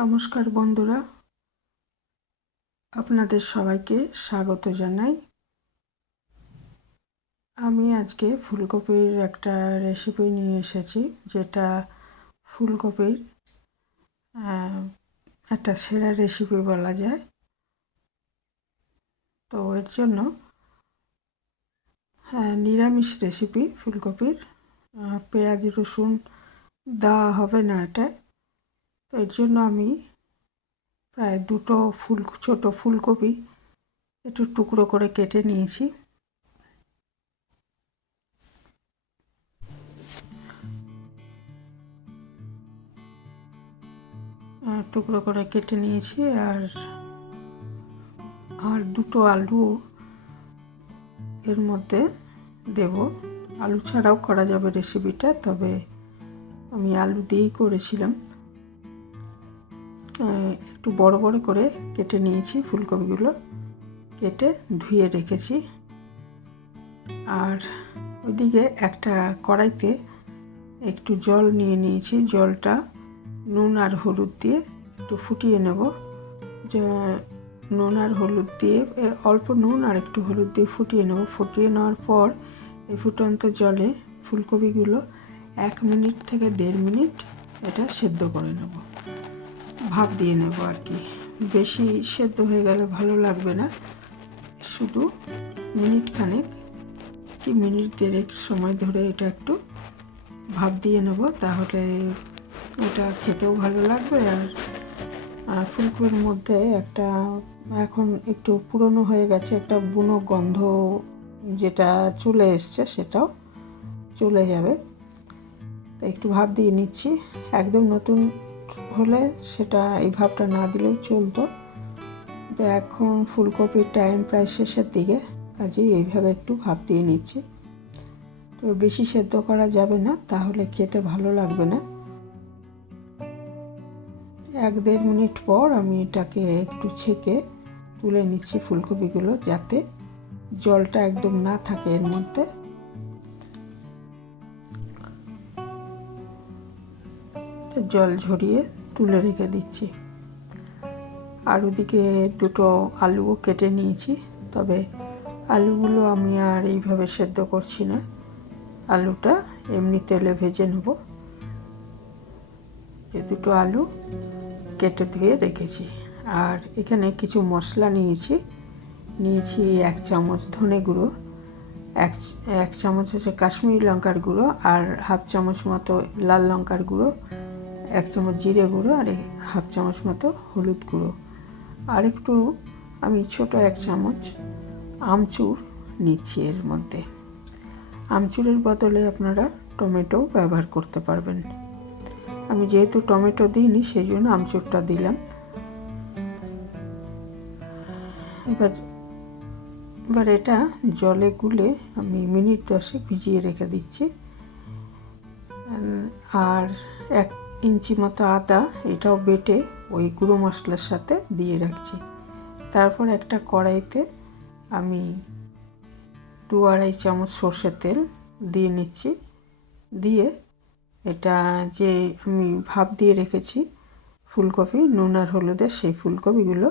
নমস্কার বন্ধুরা, আপনাদের সবাইকে স্বাগত জানাই। আমি আজকে ফুলকপির একটা রেসিপি নিয়ে এসেছি, যেটা ফুলকপির একটা সেরা রেসিপি বলা যায়। তো এর জন্য নিরামিষ রেসিপি ফুলকপির, পেঁয়াজ রসুন দেওয়া হবে না এটা। তো এর জন্য আমি প্রায় দুটো ছোটো ফুলকপি একটু টুকরো করে কেটে নিয়েছি। টুকরো করে কেটে নিয়েছি আর দুটো আলু এর মধ্যে দেব। আলু ছাড়াও করা যাবে রেসিপিটা, তবে আমি আলু দিয়েই করেছিলাম। একটু বড় বড় করে কেটে নিয়েছি ফুলকপিগুলো, কেটে ধুয়ে রেখেছি। আর ওইদিকে একটা কড়াইতে একটু জল নিয়ে নিয়েছি। জলটা নুন আর হলুদ দিয়ে একটু ফুটিয়ে নেব। নুন আর হলুদ দিয়ে অল্প নুন আর একটু হলুদ দিয়ে ফুটিয়ে নেব। ফুটিয়ে নেওয়ার পর এই ফুটন্ত জলে ফুলকপিগুলো 1 মিনিট থেকে 1.5 মিনিট এটা সেদ্ধ করে নেব, ভাপ দিয়ে নেব আর কি। বেশি সেদ্ধ হয়ে গেলে ভালো লাগবে না, শুধু মিনিট খানেক কি মিনিট 1.5 সময় ধরে এটা একটু ভাপ দিয়ে নেব, তাহলে এটা খেতেও ভালো লাগবে। আর ফুলকপির মধ্যে একটা এখন একটু পুরনো হয়ে গেছে, একটা বুনো গন্ধ যেটা চলে এসছে, সেটাও চলে যাবে। তো একটু ভাপ দিয়ে নিচ্ছি। একদম নতুন হলে সেটা এই ভাপটা না দিলেও চলতো। তো এখন ফুলকপির টাইম প্রায় শেষের দিকে, কাজেই এইভাবে একটু ভাপ দিয়ে নিচ্ছি। তো বেশি সেদ্ধ করা যাবে না, তাহলে খেতে ভালো লাগবে না। 1-1.5 মিনিট পর আমি এটাকে একটু ছেঁকে তুলে নিচ্ছি ফুলকপিগুলো, যাতে জলটা একদম না থাকে এর মধ্যে। জল ঝরিয়ে তুলে রেখে দিচ্ছি। আর ওদিকে দুটো আলুও কেটে নিয়েছি, তবে আলুগুলো আমি আর এইভাবে সেদ্ধ করছি না, আলুটা এমনি তেলে ভেজে নেব। এই দুটো আলু কেটে ধুয়ে রেখেছি। আর এখানে কিছু মশলা নিয়েছি 1 চামচ ধনে গুঁড়ো, এক চামচ হচ্ছে কাশ্মীরি লঙ্কার গুঁড়ো, আর 1/2 চামচ মতো লাল লঙ্কার গুঁড়ো, 1 চামচ জিরে গুঁড়ো, আর 1/2 চামচ মতো হলুদ গুঁড়ো। আর একটু আমি ছোট 1 চামচ আমচুর নিচ্ছি এর মধ্যে। আমচুরের বদলে আপনারা টমেটো ব্যবহার করতে পারবেন। আমি যেহেতু টমেটো দিইনি, সেই জন্য আমচুরটা দিলাম। এবার এটা জলে গুলে আমি মিনিট 10 ভিজিয়ে রেখে দিচ্ছি। আর 1 ইঞ্চি মতো আদা, এটাও বেটে ওই গুঁড়ো মশলার সাথে দিয়ে রাখছি। তারপর একটা কড়াইতে আমি 2-2.5 চামচ সর্ষের তেল দিয়ে নিচ্ছি। দিয়ে এটা যে আমি ভাপ দিয়ে রেখেছি ফুলকপি নুন আর হলুদের, সেই ফুলকপিগুলো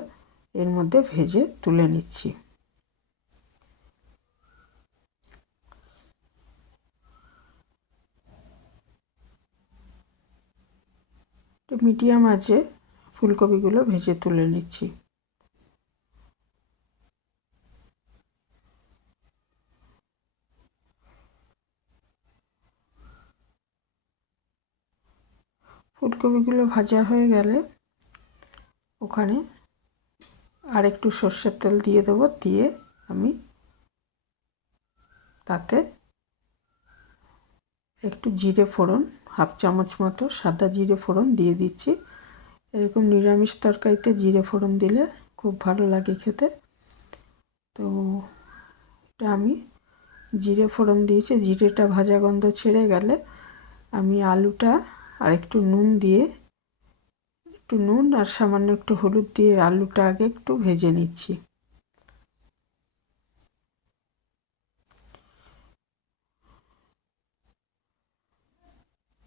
এর মধ্যে ভেজে তুলে নিচ্ছি। মিডিয়াম আঁচে ফুলকপিগুলো ভেজে তুলে নিচ্ছি। ফুলকপিগুলো ভাজা হয়ে গেলে ওখানে আর একটু সর্ষের তেল দিয়ে দেবো। দিয়ে আমি তাতে একটু জিরে ফোড়ন, 1/2 চামচ মতো সাদা জিরে ফোড়ন দিয়ে দিচ্ছি। এরকম নিরামিষ তরকারিতে জিরে ফোড়ন দিলে খুব ভালো লাগে খেতে। তো এটা আমি জিরে ফোড়ন দিয়েছি। জিরেটা ভাজা গন্ধ ছেড়ে গেলে আমি আলুটা আর একটু নুন আর সামান্য একটু হলুদ দিয়ে আলুটা আগে একটু ভেজে নিচ্ছি।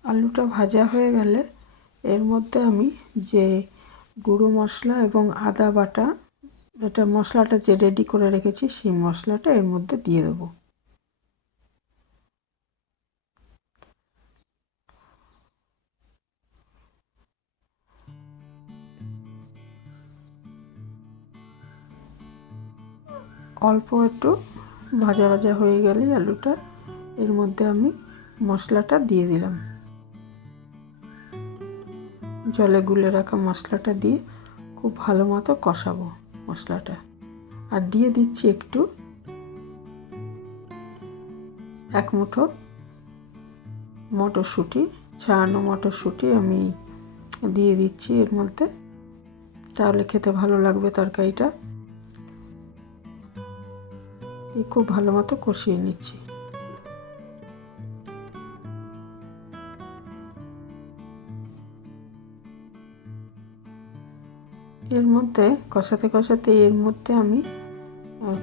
আলুটা ভাজা হয়ে গেলে এর মধ্যে আমি যে গুঁড়ো মশলা এবং আদা বাটা, এটা মশলাটা যে রেডি করে রেখেছি সেই মশলাটা এর মধ্যে দিয়ে দেবো। অল্প একটু ভাজা ভাজা হয়ে গেলেই আলুটা এর মধ্যে আমি মশলাটা দিয়ে দিলাম। জলে গুলে রাখা মশলাটা দিয়ে খুব ভালো মতো কষাবো মশলাটা। আর দিয়ে দিচ্ছি একটু এক মুঠো মটরশুঁটি, ছাড়ানো মটরশুঁটি আমি দিয়ে দিচ্ছি এর মধ্যে, তাহলে খেতে ভালো লাগবে তরকারিটা। খুব ভালো মতো কষিয়ে নিচ্ছি। এর মধ্যে কষাতে কষাতে এর মধ্যে আমি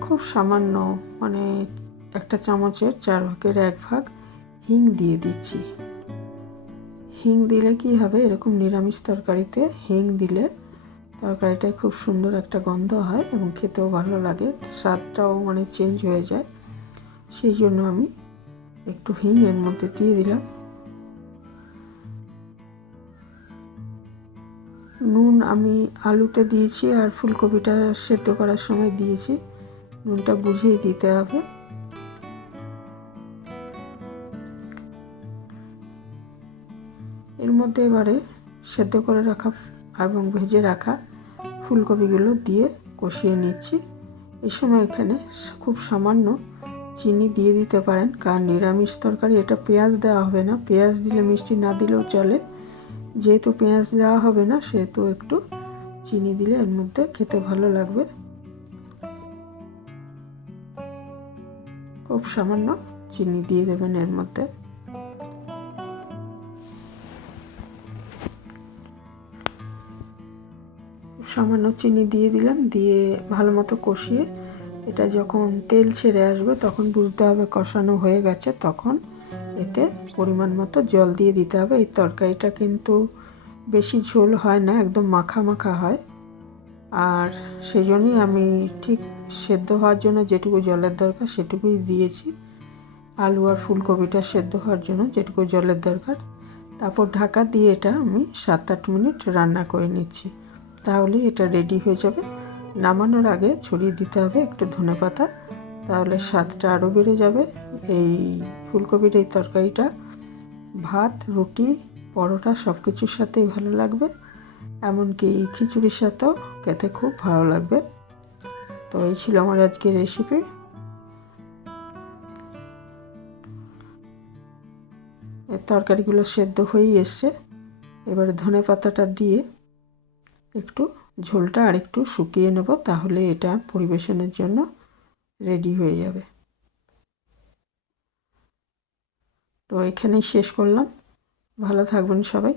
খুব সামান্য, মানে একটা চামচের 4 ভাগের 1 ভাগ হিং দিয়ে দিচ্ছি। হিং দিলে কি হবে, এরকম নিরামিষ তরকারিতে হিং দিলে তরকারিটায় খুব সুন্দর একটা গন্ধ হয় এবং খেতেও ভালো লাগে, স্বাদটাও মানে চেঞ্জ হয়ে যায়। সেই জন্য আমি একটু হিং এর মধ্যে দিয়ে দিলাম। নুন আমি আলুতে দিয়েছি আর ফুলকপিটা সেদ্ধ করার সময় দিয়েছি, নুনটা বুঝিয়ে দিতে হবে। এর মধ্যে এবারে সেদ্ধ করে রাখা এবং ভেজে রাখা ফুলকপিগুলো দিয়ে কষিয়ে নিচ্ছি। এই সময় এখানে খুব সামান্য চিনি দিয়ে দিতে পারেন, কারণ নিরামিষ তরকারি এটা পেঁয়াজ দেওয়া হবে না। পেঁয়াজ দিলে মিষ্টি না দিলেও চলে, যেহেতু পেঁয়াজ দেওয়া হবে না সেহেতু একটু চিনি দিলে এর মধ্যে খেতে ভালো লাগবে। খুব সামান্য চিনি দিয়ে দেবেন এর মধ্যে। সামান্য চিনি দিয়ে দিলাম, দিয়ে ভালো মতো কষিয়ে এটা যখন তেল ছেড়ে আসবে তখন বুঝতে হবে কষানো হয়ে গেছে, তখন এতে পরিমাণ মতো জল দিয়ে দিতে হবে। এই তরকারিটা কিন্তু বেশি ঝোল হয় না, একদম মাখা মাখা হয়। আর সেই জন্যই আমি ঠিক সেদ্ধ হওয়ার জন্য যেটুকু জলের দরকার সেটুকুই দিয়েছি। আলু আর ফুলকপিটা সেদ্ধ হওয়ার জন্য যেটুকু জলের দরকার, তারপর ঢাকা দিয়ে এটা আমি 7-8 মিনিট রান্না করে নিচ্ছি, তাহলে এটা রেডি হয়ে যাবে। নামানোর আগে ছড়িয়ে দিতে হবে একটু ধনেপাতা, তাহলে স্বাদটা আরও বেড়ে যাবে। এই ফুলকপির এই তরকারিটা ভাত, রুটি, পরোটা সব কিছুর সাথেই ভালো লাগবে, এমনকি খিচুড়ির সাথেও খেতে খুব ভালো লাগবে। তো এই ছিল আমার আজকের রেসিপি। এর তরকারিগুলো সেদ্ধ হয়েই এসছে, এবারে ধনেপাতাটা দিয়ে একটু ঝোলটা আর একটু শুকিয়ে নেব, তাহলে এটা পরিবেশনের জন্য রেডি হয়ে যাবে। তো এখানেই শেষ করলাম। ভালো থাকবেন সবাই।